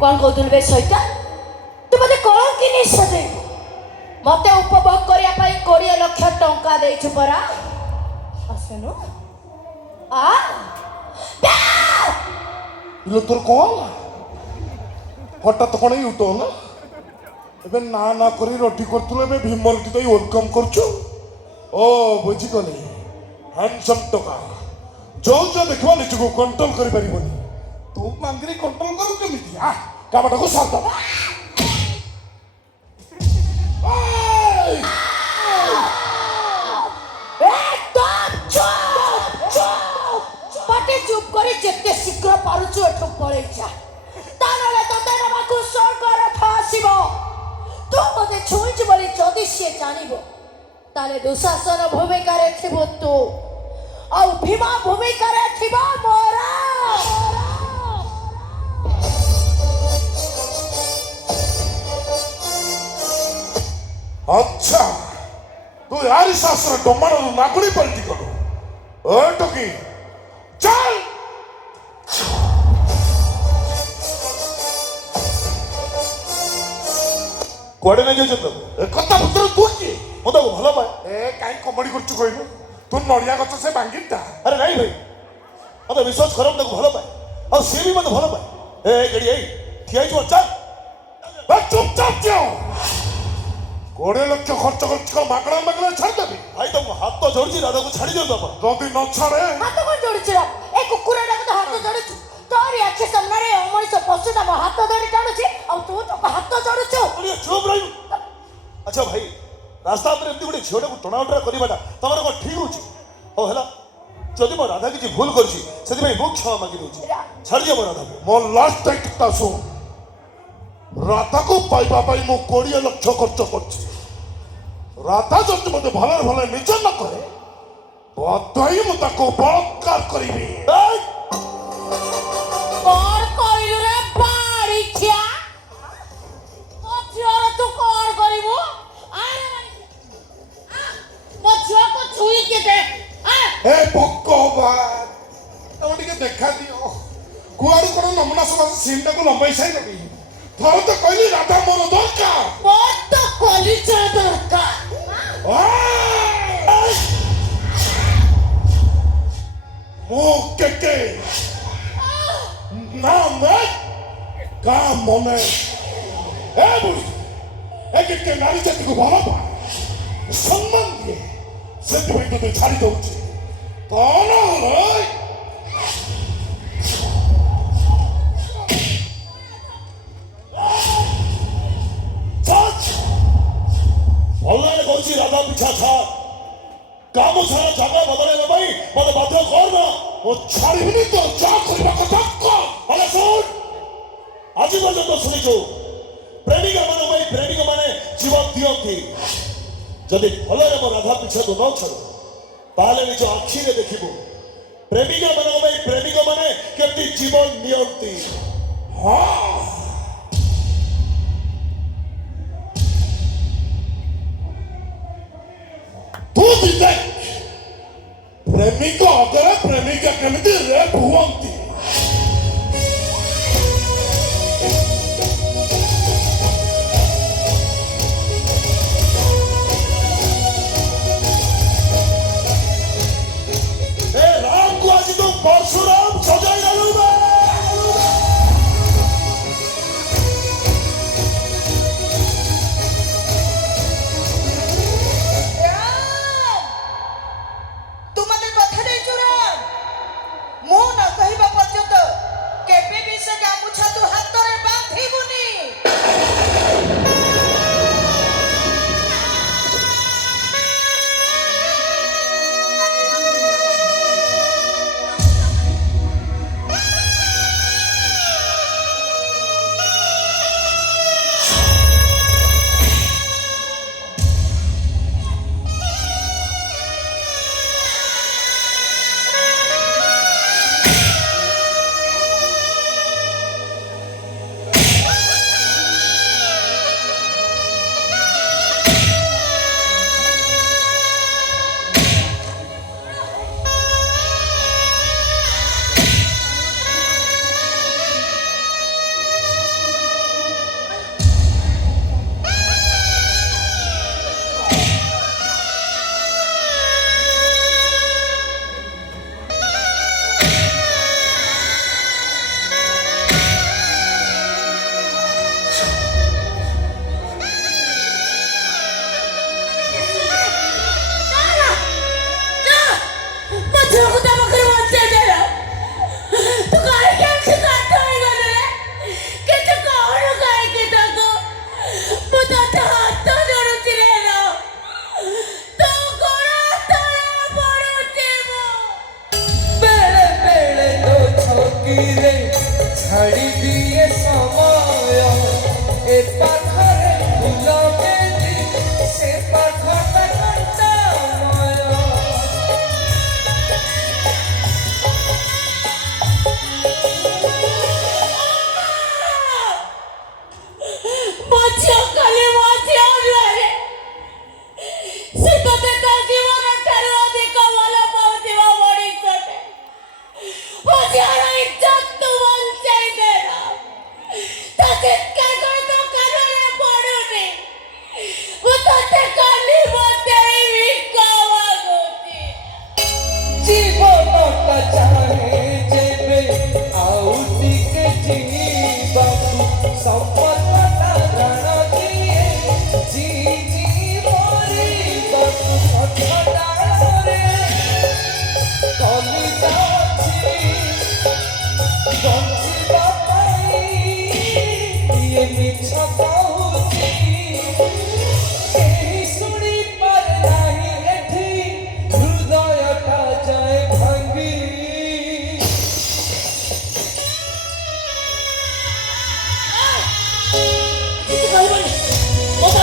कौन कहतुल बे सईटा तू मते कौन कि नि सजे मते उपभोग करिया पई 20 लाख टंका देछु परा आसनु आ इलो तोर कौन हठात कौन यूटर्न एबे ना ना करी रोटी करतुले एबे भीमर टी दई वेलकम करछु ओ बुझी गले हैंडसम टका जो जो देखबा निजको कंट्रोल करि परिबनी तू मांगरी कंट्रोल करू केमिति आ काबाटा को साथ दबा चुप करे जेते शीघ्र पारुछु एठु पळै जा तानले तते नमाकु स्वर्गर फासिबो तू मते छुइछ बोली जदि से जानिबो ताले दुशासन भूमिका रे थिबो तू औ भीमा भूमिका रे थिबो मोरा अच्छा तू यारी शास्त्र डोमानो नागुड़ी पलटी करो ओ टोकी चल कुआडे नहीं जाऊ ए कथा पुत्र तू की मु तो भल पाए ए काई कमेडी करछु कहलु तू नडिया गछ से बांगिटा अरे नहीं भाई मत विश्वास कर भल पाए और सी भी मत भल पाए ए गड़ी आई ठिया जो चल बस चुपचाप जाओ 20 लाख खर्च कर मागणा मागणा छाड़ देबी भाई तो हाथ तो जोड़ राधा को छाड़ी दियो अपन जदि न छाड़े हाथ को जोड़छ रे ए कुकुरा डाक तो हाथ जोड़छ तोरी आखे सामने रे अमरिस पशु ता हाथ धरि टाणुछि औ तू तो हाथ जोड़छ अरे चुप रही अच्छा भाई रास्ता पर एमती गोटे झीटा को टणाउटरा करवाटा तुम कौन ठीक होची हो है जदि मो राधा किसी भूल करछि से मु क्षमा मांगी दूची छाड़ दियो मो राधा को मो लास्ट टाइम ता सुन राधा को पाइबा पाई मो 20 लाख खर्च करछि राधा जदि मते भले भले निज न करे बधाई मु ताको बलात्कार करिबी कौन कइलु रे बाड़ी खिया मछिया तू कौन करिवो अरे मछिया को छुई के दे ए भगवान तो टिके देखा दियो कुआडू कोन नमूना सब सीनटा को लंबाई साई लगी थर तो कहली राधा मोर दरकार मोर तो कलिजा दरकार मो के ना मैं का मने ए बुढ़ी ए के नारी जाति को भला पा सम्मान दिए से तो छाड़ी दउछि कौन होय भल्लाने कहछि राधा पीछा था काम सारा जगह बदले भाई मत बाध्य करना ओ छाड़िबिनी तो जा करबा कथा को अरे सुन आज पर्यंत शुणिचु प्रेमिका मान प्रेमिक मैंने जीवन दिखती जदि भलरे मो राधा पीछा तो न छाड़ ताले निज आखिरे देखिबु प्रेमिका मान प्रेमिक मैंने केमती जीवन नियंती हाँ तू भी देख प्रेमिक अगर प्रेमिका केमिति रेप हुअंती ए राम को आज तुम परशुराम सजाई डालू बे तू मते कथा दे चुरा मो न कहिबा ঝাড়ি দিয়ে সময় এ পাখরে ফুল বেদি সে পাখটা কণ্টাময় माझ्या खाली माझ्या अंगारे सिकते का जीवन ठरवा दे का वाला पावती वा वडी सटे माझ्या इज्जत तू वंचाई देना तसेच काय करतो कानाला पडू नये व तसे काली मध्ये विकावा गोती জীবনটা চাহে যেবে আউ টিকে জীবাকু সম্পদটা প্রাণ দিয়ে জি জি মরিবাকু পথডাଳରେ কলি যাচ্ছি বঞ্চিবা পাই ইয়ে মিছ কହୁଛି କେହି ଶୁଣି ପାରେ ନାହିଁ ଏଠି ହୃଦୟଟା ଯାଏ ଭାଙ୍ଗି କିଛି କହିବନି ମୋତେ